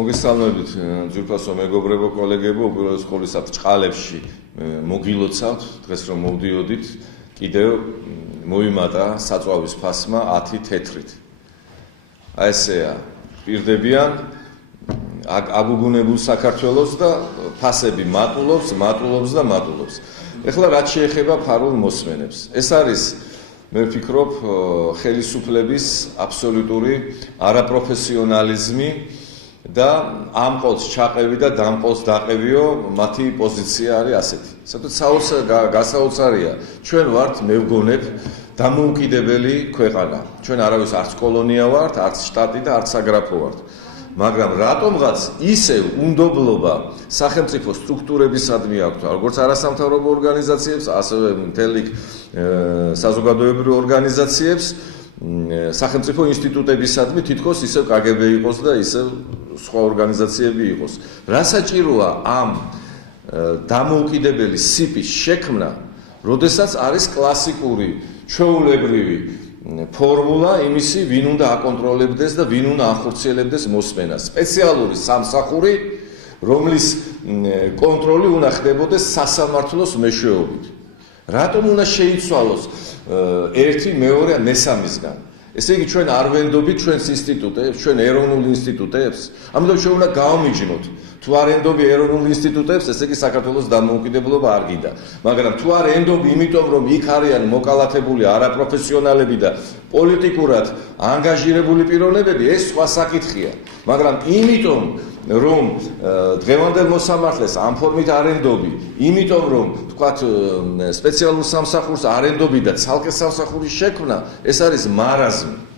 მოგესალმებით ძვირფასო მეგობრებო, კოლეგებო, უპირველეს ყოვლისა ბრჭყალებში მოგილოცავთ, დღეს რომ მოვდიოდით, კიდევ მოიმატა საწვავის ფასმა 10 თეთრით. აი ესეა, პირდებიან აგუგუნებულ საქართველოს და ფასები მატულობს და მატულობს. ეხლა რაც შეეხება ფარულ მოსმენებს. ეს არის მე ვფიქრობ ხელისუფლების აბსოლუტური არაპროფესიონალიზმი და ამ ყოლს ჩაყევი და დამყოლს დაყევიო მათი პოზიცია არის ასეთი. სადაც გასაოცარია, ჩვენ ვართ მე ვგონებ დამოუკიდებელი ქვეყანა. ჩვენ არავის არც კოლონია ვართ, არც შტატი და არც საგრაფო ვართ. მაგრამ რატომღაც ისევ უნდობლობა სახელმწიფო სტრუქტურებისადმი აქვს, როგორც არასამთავრობო ორგანიზაციებს, ასევე მთელი საზოგადოებრივი ორგანიზაციებს, სახელმწიფო ინსტიტუტებისადმი თითქოს ისევ KGB იყოს და ისევ სხვა ორგანიზაციები იყოს. რა საჭიროა ამ დამოუკიდებელი სიპის შექმნა, როდესაც არის კლასიკური ჩვეულებრივი ფორმულა იმისი, ვინ უნდა აკონტროლებდეს და ვინ უნდა ახორციელებდეს მოსმენას. სპეციალური სამსახური, რომლის კონტროლი უნდა ხდებოდეს სასამართლოს მეშვეობით. რატომ უნდა შეიცვალოს ერთი, მეორე, მესამისგან? ესე იგი ჩვენ არ ვენდობით ჩვენს ინსტიტუტებს, ჩვენ ეროვნულ ინსტიტუტებს, ამიტომ ჩვენ უნდა გავამიჯნოთ. თუ არ ენდობი ეროვნულ ინსტიტუტებს, ესე იგი საქართველოს დამოუკიდებლობა არ გინდა. მაგრამ თუ არ ენდობი, იმიტომ რომ იქ არიან მოკალათებული არაპროფესიონალები და პოლიტიკურად ანგაჟირებული პიროვნებები, ეს სხვა საკითხია. მაგრამ იმიტომ რომ დღევანდელ მოსამართლეს ამ ფორმით არ ენდობი, იმიტომ რომ თქვათ სპეციალურ სამსახურს არ ენდობი და ცალკე სამსახურის შექმნა, ეს არის მარაზმი.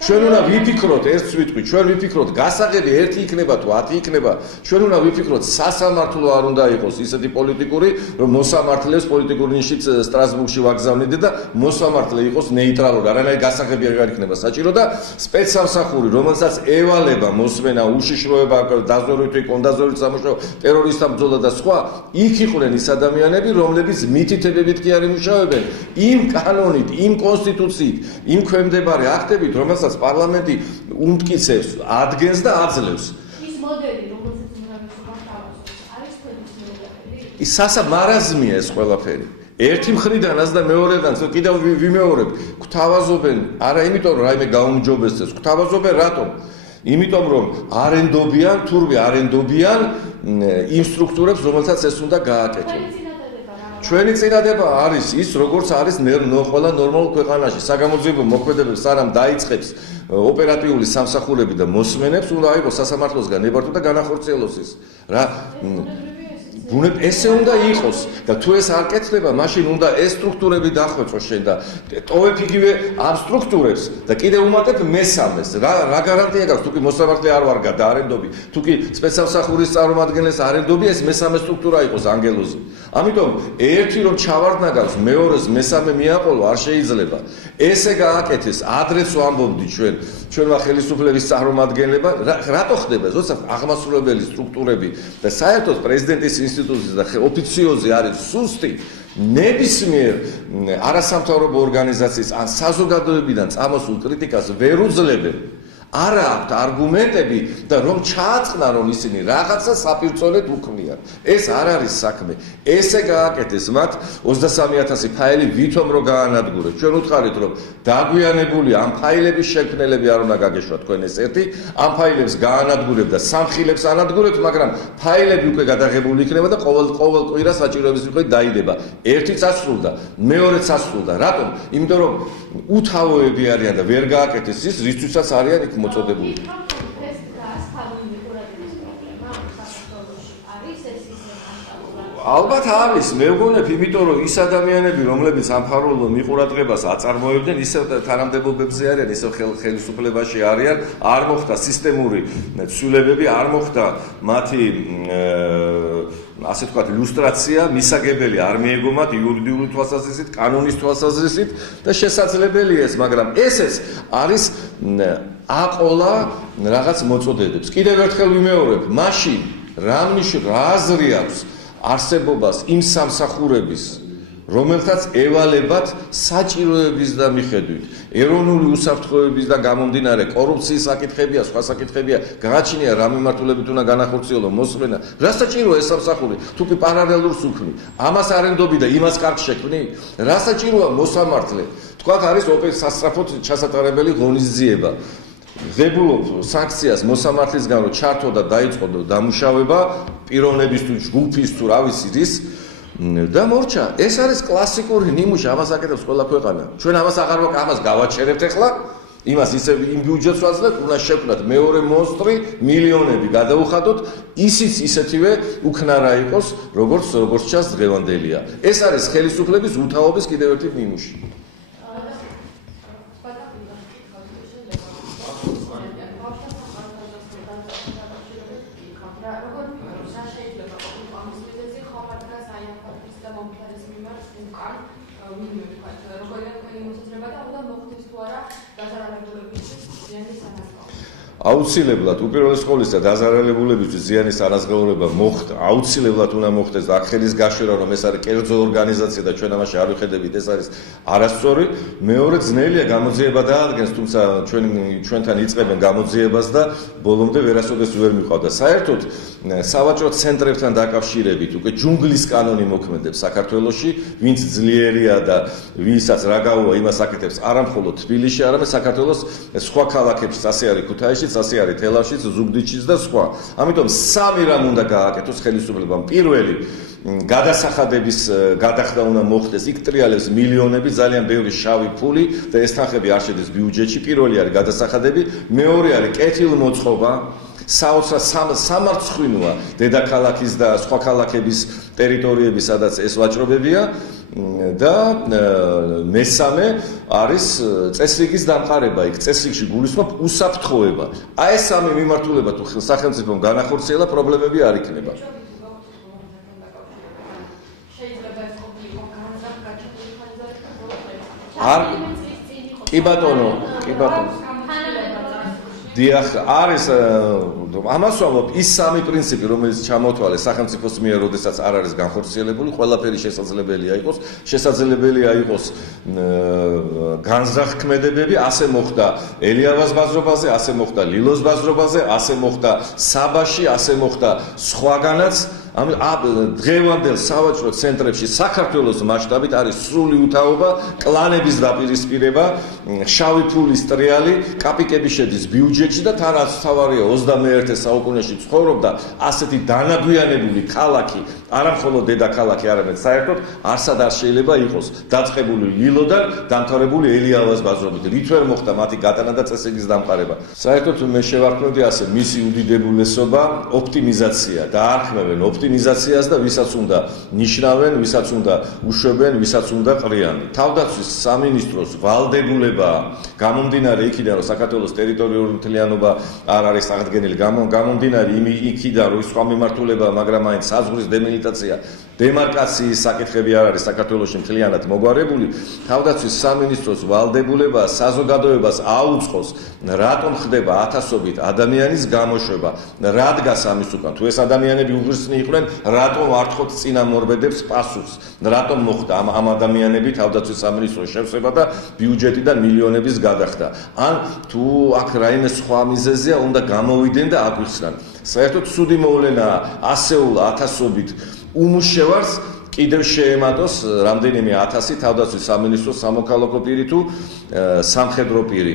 ჩვენ უნდა ვიფიქროთ ერთ სიტყვით, ჩვენ ვიფიქროთ გასაღები 1 იქნება თუ 10 იქნება, ჩვენ უნდა ვიფიქროთ სასამართლო არ უნდა იყოს ისეთი პოლიტიკური, რომ მოსამართლეს პოლიტიკური ნიშით სტრასბურგში ვაგზავნიდე და მოსამართლე იყოს ნეიტრალური, არანაირი გასაღები არ იქნება საჭირო და სპეცსამსახური, რომელსაც ევალება მოსმენა, უშიშროება, დაზვერვითი, კონდაზვერვით სამუშაო, ტერორისტთა ბრძოლა და სხვა, იქ იყვნენ ის ადამიანები, რომლებიც მითითებებით კი არ იმუშავებენ, იმ კანონით, იმ კონსტიტუციით, იმ ქვემდებარე აქტებით, რომელსაც პარლამენტი უმტკიცებს, ადგენს და აძლევს. ის მოდელი, რომელსაც არის თქვენი მოდელი. ის სასამარაზმია ეს ყველაფერი. ერთი მხრიდანაც და მეორედანაც კიდევ ვიმეორებ, გვთავაზობენ, არა იმიტომ რომ რაიმე გაუმჯობესდეს, გვთავაზობენ რატომ? იმიტომ რომ არენდობიან, თურმე არენდობიან იმ სტრუქტურებს, რომელსაც ეს უნდა გააკეთონ. ჩვენი წინადადება არის ის, როგორც არის ყველა ნორმალურ ქვეყანაში. საგამოძიებო მოქმედებებს სანამ დაიწყებს ოპერატიული სამსახურები და მოსმენებს, უნდა აიღოს სასამართლოსგან ნებართვა და განახორციელოს ის. რა ესე უნდა იყოს და თუ ეს არ კეთდება, მაშინ უნდა ეს სტრუქტურები დახვეწო შენ და ტოვებ იგივე ამ სტრუქტურებს და კიდევ უმატებ მესამეს. რა გარანტია გაქვს, თუ კი მოსამართლე არ ვარ და არენდობი, თუ კი სპეცსამსახურის წარმომადგენელს არენდობი, ეს მესამე სტრუქტურა იყოს ანგელოზი. ამიტომ ერთი რომ ჩავარდნაგავს, მეორეს მესამე მიაყოლო არ შეიძლება. ესე გააკეთეს, ადრეც ვამბობდი ჩვენმა ხელისუფლების წარმომადგენლებმა, რატო ხდება? როცა აღმასრულებელი სტრუქტურები და საერთოდ პრეზიდენტის ინსტიტუციის და ოფიციოზი არის სუსტი, ნებისმიერ არასამთავრობო ორგანიზაციის ან საზოგადოებიდან წამოსულ კრიტიკას ვერ უძლებენ. არა აქვთ არგუმენტები და რომ ჩააწყნან რომ ისინი რაღაცა საპირწონედ უქმნიან. ეს არ არის საქმე. ესე გააკეთეს მათ 23,000 ფაილი ვითომ რო გაანადგურეთ. ჩვენ უთხარით რომ დაგვიანებული ამ ფაილების შექმნელები არ უნდა გაგეშვა თქვენ ეს ერთი, ამ ფაილებს გაანადგურებთ და სამხილებს ანადგურებთ, მაგრამ ფაილები უკვე გადაღებული იქნება და ყოველ კვირა საჭიროების მიხედვით დაიდება. ერთი წასრულდა, მეორეც წასრულდა. რატომ? იმიტომ რომ უთავოები არიან და ვერ გააკეთეს ის, რისთვისაც არიან იქ მოწოდებული. ალბათ არის, მე ვგონებ, იმიტომ რომ ის ადამიანები, რომლებიც ამ ფარულ მიყურადღებას აწარმოებდნენ, ისევ თანამდებობებზე არიან, ისევ ხელისუფლებაში არიან, არ მოხდა სისტემური ცვლილებები, არ მოხდა მათი ასე ვთქვათ, ილუსტრაცია, მისაგებელი არ მიეგო მათ იურიდიული თვალსაზრისით, კანონის თვალსაზრისით და შესაძლებელია ეს, მაგრამ ესეც არის აყოლა რაღაც მოწოდებებს. კიდევ ერთხელ ვიმეორებ, მაშინ რა აზრი აქვს არსებობას იმ სამსახურების, რომელთაც ევალებათ საჭიროების და მიხედვით ეროვნული უსაფრთხოებისგან გამომდინარე კორუფციის საკითხებია, სხვა საკითხებია, გააჩნია რა მიმართულებით უნდა განახორციელო მოსმენა, რა საჭიროა ეს სამსახური, თუ კი პარალელურს უქმნი, ამას არენდობი და იმას კარგ შექმნი, რა საჭიროა მოსამართლე, თქვათ არის სასწრაფოდ ჩასატარებელი ღონისძიება. ღებულობ სანქციას მოსამართლისგან რომ ჩართო და დაიწყო დამუშავება პიროვნების თუ ჯგუფის თუ რა ვიცი რის და მორჩა. ეს არის კლასიკური ნიმუში, ამას აკეთებს ყველა ქვეყანა. ჩვენ ამას ამას გავაჩერებთ ახლა, იმას ისე იმ ბიუჯეტს ვაძლევთ, უნდა შევქმნათ მეორე მონსტრი, მილიონები გადაუხადოთ, ისიც ისეთივე უქნარა იყოს, როგორც ჩანს დღევანდელია. ეს არის ხელისუფლების უთაობის კიდევ ერთი ნიმუში. აუცილებლად უპირველეს ყოვლისა დაზარალებულებისთვის ზიანის ანაზღაურება მოხდა, აუცილებლად უნდა მოხდეს და აქ ხელის გაშვერა რომ ეს არის კერძო ორგანიზაცია და ჩვენ ამაში არ ვიხედებით, ეს არის არასწორი. მეორე ძნელია გამოძიება დაადგენს, თუმცა ჩვენთან იწყებენ გამოძიებას და ბოლომდე ვერასოდეს ვერ მიყავდა. საერთოდ სავაჭრო ცენტრებთან დაკავშირებით უკვე ჯუნგლის კანონი მოქმედებს საქართველოში, ვინც ძლიერია და ვინცაც რა გაუვა იმას აკეთებს არა მხოლოდ თბილისში, არამედ საქართველოს სხვა ქალაქებში, ასე არის ქუთაისში, ასე არის თელავშიც, ზუგდიდშიც და სხვა. ამიტომ სამი რამ უნდა გააკეთოს ხელისუფლებამ. პირველი გადასახადების გადახდა უნდა მოხდეს, იქ ტრიალებს მილიონები, ძალიან ბევრი შავი ფული და ეს თანხები არ შედის ბიუჯეტში. პირველი არის გადასახადები, მეორე არის კეთილმოწყობა, საოცრად სამარცხვინოა დედაქალაქის და სხვა ქალაქების ტერიტორიები, სადაც ეს ვაჭრობებია და მესამე არის წესრიგის დამყარება, იქ წესრიგში გულისხმობ უსაფრთხოება. აი ეს სამი მიმართულება თუ სახელმწიფომ განახორციელა, პრობლემები არ იქნება. კი ბატონო. დიახ, არის ამას ვამბობ, ის სამი პრინციპი, რომელიც ჩამოთვალეს სახელმწიფოს მიერ, როდესაც არ არის განხორციელებული, ყველაფერი შესაძლებელია იყოს განზრახქმედებები, ასე მოხდა ელიავას ბაზრობაზე, ასე მოხდა ლილოს ბაზრობაზე, ასე მოხდა საბაში, ასე მოხდა სხვაგანაც. დღევანდელ სავაჭრო ცენტრებში საქართველოს მასშტაბით არის სრული უთაობა, კლანების დაპირისპირება, შავი ფულის ტრიალი, კაპიკები შედის ბიუჯეტში და თანაც თავარია 21 საუკუნეში ცხოვრობდა ასეთი დანაგვიანებული ქალაქი, არა მხოლოდ დედაქალაქი, არამედ საერთოდ არსად არ შეიძლება იყოს დაწყებული ლილოდან დამთავრებული ელიავას ბაზრობით. რით ვერ მოხდა მათი გატანა და წესრიგის დამყარება. საერთოდ მე შევარქმევდი ასე მისი უდიდებულესობა, ოპტიმიზაცია და არქმევენ ოპტიმიზაციას და ვისაც უნდა ნიშნავენ, ვისაც უნდა უშვებენ, ვისაც უნდა ყრიან. თავდაცვის სამინისტროს ვალდებულება გამომდინარე იქიდან, რომ საქართველოს ტერიტორიული მთლიანობა არ არის აღდგენილი, გამომდინარე იქიდან, რომ სხვა მიმართულება, მაგრამ მაინც საზღვრის დემარკაციის საკითხები არ არის საქართველოში მთლიანად მოგვარებული. თავდაცვის სამინისტროს ვალდებულება საზოგადოებას აუწყოს, რატომ ხდება ათასობით ადამიანის გამოშვება, რა დგას ამის უკან, თუ ეს ადამიანები უღრსნი იყვნენ, რატომ არ თხოვთ წინამორბედებს პასუხს, რატომ მოხდა ამ ადამიანები თავდაცვის სამინისტროს შევსება და ბიუჯეტიდან მილიონების გადახდა, ან თუ აქ რაიმე სხვა მიზეზია, უნდა გამოვიდნენ და აგვიხსნან. საერთოდ ცუდი მოვლენაა ასეულ ათასობით უმუშევარს კიდევ შეემატოს რამდენიმე ათასი თავდაცვის სამინისტროს სამოქალაქო პირი თუ სამხედრო პირი.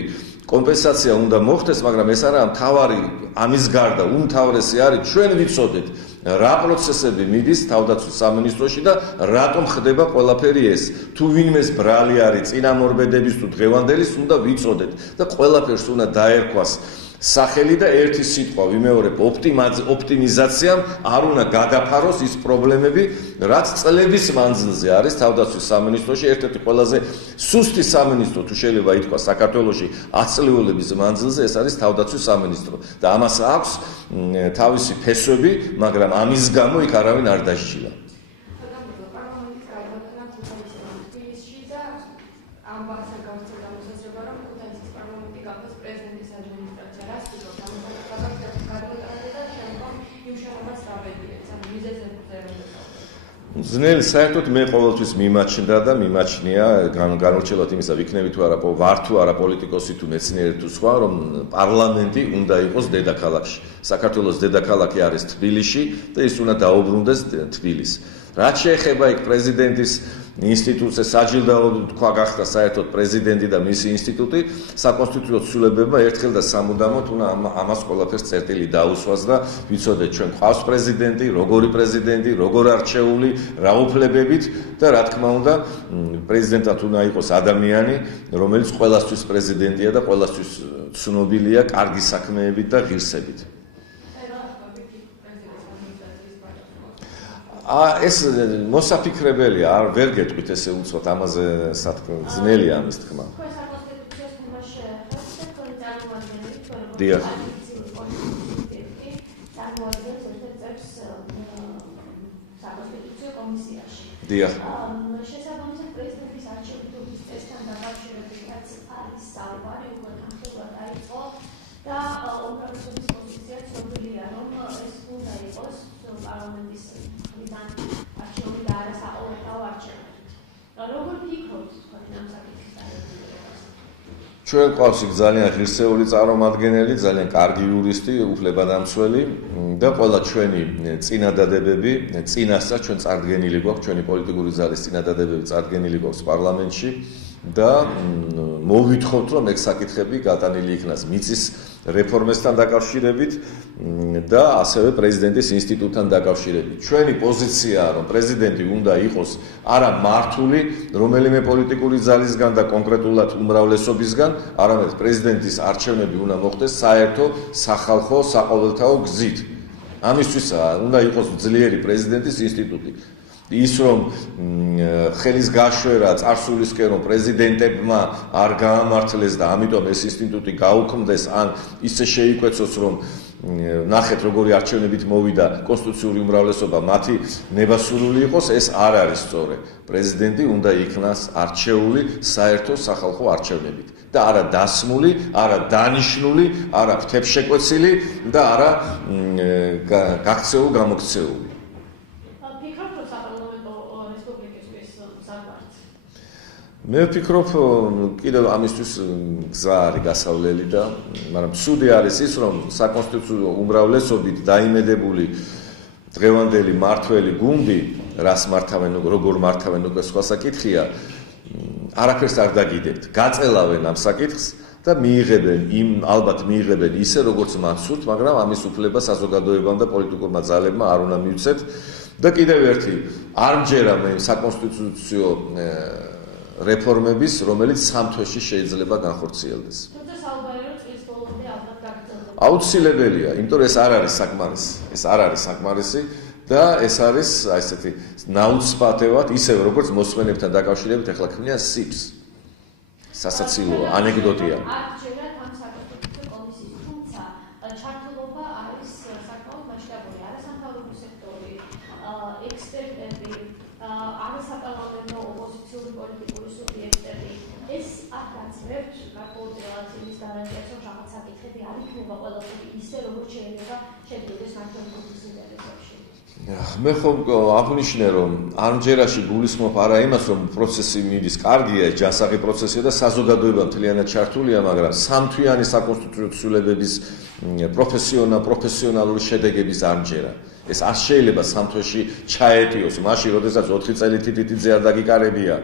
კომპენსაცია უნდა მოხდეს, მაგრამ ეს არა მთავარი, ამის გარდა უმთავრესი არის ჩვენ ვიცოდეთ რა პროცესები მიდის თავდაცვის სამინისტროში და რატომ ხდება ყველაფერი ეს. თუ ვინმეს ბრალი არის წინამორბედების თუ დღევანდელის, უნდა ვიცოდეთ და ყველაფერს უნდა დაერქვას სახელი და ერთი სიტყვა ვიმეორებ ოპტიმიზაციამ არ უნდა გადაფაროს ის პრობლემები, რაც წლების მანძილზე არის თავდაცვის სამინისტროში. ერთ-ერთი ყველაზე სუსტი სამინისტრო თუ შეიძლება ითქვას საქართველოში 10 წლეულების მანძილზე ეს არის თავდაცვის სამინისტრო და ამას აქვს თავისი ფესვები, მაგრამ ამის გამო იქ არავინ არ დასჯილა. ძნელი საერთოდ მე ყოველთვის მიმაჩნდა და მიმაჩნია განურჩევლად იმისა ვიქნები თუ არა ვარ თუ არა პოლიტიკოსი თუ მეცნიერი თუ სხვა რომ პარლამენტი უნდა იყოს დედაქალაქში. საქართველოს დედაქალაქი არის თბილისში და ის უნდა დაუბრუნდეს თბილისს. რაც შეეხება იქ პრეზიდენტის ინსტიტუტზე საჯილდაოდ თქვა გახდა საერთოდ პრეზიდენტი და მისი ინსტიტუტი საკონსტიტუციო ცვლილებებმა ერთხელ და სამუდამოდ უნდა ამას ყველაფერს წერტილი დაუსვას და ვიცოდეთ ჩვენ ყავს პრეზიდენტი, როგორი როგორ არჩეული, რა უფლებებით და რა თქმა უნდა პრეზიდენტად უნდა იყოს ადამიანი, რომელიც ყველასთვის პრეზიდენტია და ყველასთვის ცნობილია კარგი საქმეებით და ღირსებით. ეს მოსაფიქრებელია, ვერ გეტყვით ესე უცბად ამაზე ძნელია ამის თქმა. დიახ. დიახ. შესაბამისად პრეზიდენტის არჩევის წესთან დაკავშირებით რაც არის საუბარი უკვე ნახევრად დაიწყო და უმრავლესობის პოზიცია ცნობილია რომ ეს უნდა იყოს პარლამენტის მხრიდან არჩეული და არა საყოველთაო არჩევანი. როგორ ფიქრობთ თქვენ ამ საკითხის დაგეგმებას? ჩვენ ყავს იქ ძალიან ღირსეული წარმომადგენელი, ძალიან კარგი იურისტი, უფლებადამცველი და ყველა ჩვენი წინადადებები, წინასწარ ჩვენ წარდგენილი გვაქვს, ჩვენი პოლიტიკური ძალის წინადადებები წარდგენილი გვაქვს პარლამენტში და მოვვითხოვთ რომ ეგ საკითხები გატანილი იქნას მიწის რეფორმესთან დაკავშირებით და ასევე პრეზიდენტის ინსტიტუტთან დაკავშირებით. ჩვენი პოზიციაა რომ პრეზიდენტი უნდა იყოს არა მართული რომელიმე პოლიტიკური ძალისგან და კონკრეტულად უმრავლესობისგან, არამედ პრეზიდენტის არჩევნები უნდა მოხდეს საერთო სახალხო საყოველთაო გზით. ამისთვისაა უნდა იყოს ძლიერი პრეზიდენტის ინსტიტუტი. ის რომ ხელის გაშვერა წარსულისკენ რომ პრეზიდენტებმა არ გაამართლეს და ამიტომ ეს ინსტიტუტი გაუქმდეს ან ისე შეიკვეცოს რომ ნახეთ როგორი არჩევნებით მოვიდა კონსტიტუციური უმრავლესობა მათი ნებასურული იყოს ეს არ არის სწორი. პრეზიდენტი უნდა იქნას არჩეული საერთო სახალხო არჩევნებით და არა დასმული, არა დანიშნული, არა ფრთებშეკვეცილი და არა გაქცეულ გამოქცეული. მე ვფიქრობ, კიდევ ამისთვის გზა არის გასავლელი და, მაგრამ ცუდი არის ის, რომ საკონსტიტუციო უმრავლესობით დაიმედებული დღევანდელი მართველი გუნდი, რას მართავენ, როგორ მართავენ, უკვე სხვა საკითხია, არაფერს არ დაგიდებთ. გაწელავენ ამ საკითხს და ალბათ მიიღებენ ისე, როგორც მათ სურთ, მაგრამ ამის უფლება საზოგადოებამ და პოლიტიკურმა ძალებმა არ უნდა მიუცეთ. და კიდევ ერთი, არ მჯერა მე საკონსტიტუციო რეფორმების, რომელიც 3 თვეში შეიძლება განხორციელდეს. თუმცა საუბარია რომ წლის ბოლომდე ალბათ გაგრძელდება. აუცილებელია, იმიტომ რომ ეს არ არის საკმარისი. ეს არ არის საკმარისი და ეს არის აი ესეთი ნაუცბადევად, ისევ როგორც მოსმენებთან დაკავშირებით ახლა ქმნიან სიფს. სასაცილოა, ანეკდოტია. არჩევნად ამ საკონსტიტუციო კომისიის, თუმცა ჩართულობა არის საკმაოდ მასშტაბური. არასამთავრობო სექტორი, ექსპერტები, არასაპარლამენტო ოპოზიციური პოლიტიკური სუბიექტები ეს არ გაცნებთ გარკვეულ რელაციების გარანტიას რომ რაღაც საკითხები არ იქნება ყველაფერი ისე როგორც შეიძლება შეგდეს ნახევარგრძის ინტერესებში. მე ხომ აღნიშნე რომ არმჯერაში გულისხმობ არა იმას რომ პროცესი მიდის კარგია, ჯანსაღი პროცესია და საზოგადოება მთლიანად ჩართულია, მაგრამ სამთვიანი საკონსტიტუციო ცვლილებების პროფესიონალური შედეგების არმჯერა. ეს არ შეიძლება 3 თვეში ჩაეტიოს, მაშინ როდესაც 4 წელი თითითიძე არ დაგიკარებია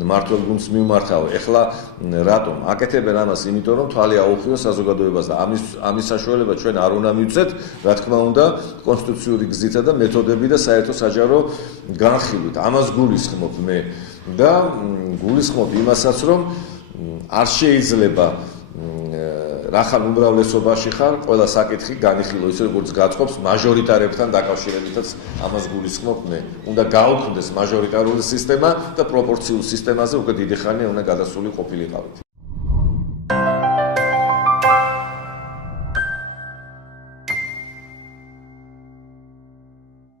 მართლ გუნდს მიმართავ. ეხლა რატომ აკეთებენ ამას? იმიტომ რომ თვალი აუხიოს საზოგადოებას და ამის საშუალება ჩვენ არ უნდა მივცეთ, რა თქმა უნდა, კონსტიტუციური გზითა და მეთოდები და საერთო საჯარო განხილვით. ამას გულისხმობ მე და გულისხმობ იმასაც, რომ არ შეიძლება რახან უმრავლესობაში ხარ, ყველა საკითხი განიხილო ისე როგორც გაწყობს მაჟორიტარებთან დაკავშირებითაც ამას გულისხმობ მე. უნდა გაუქმდეს მაჟორიტარული სისტემა და პროპორციულ სისტემაზე უკვე დიდი ხანია უნდა გადასული ყოფილიყავით.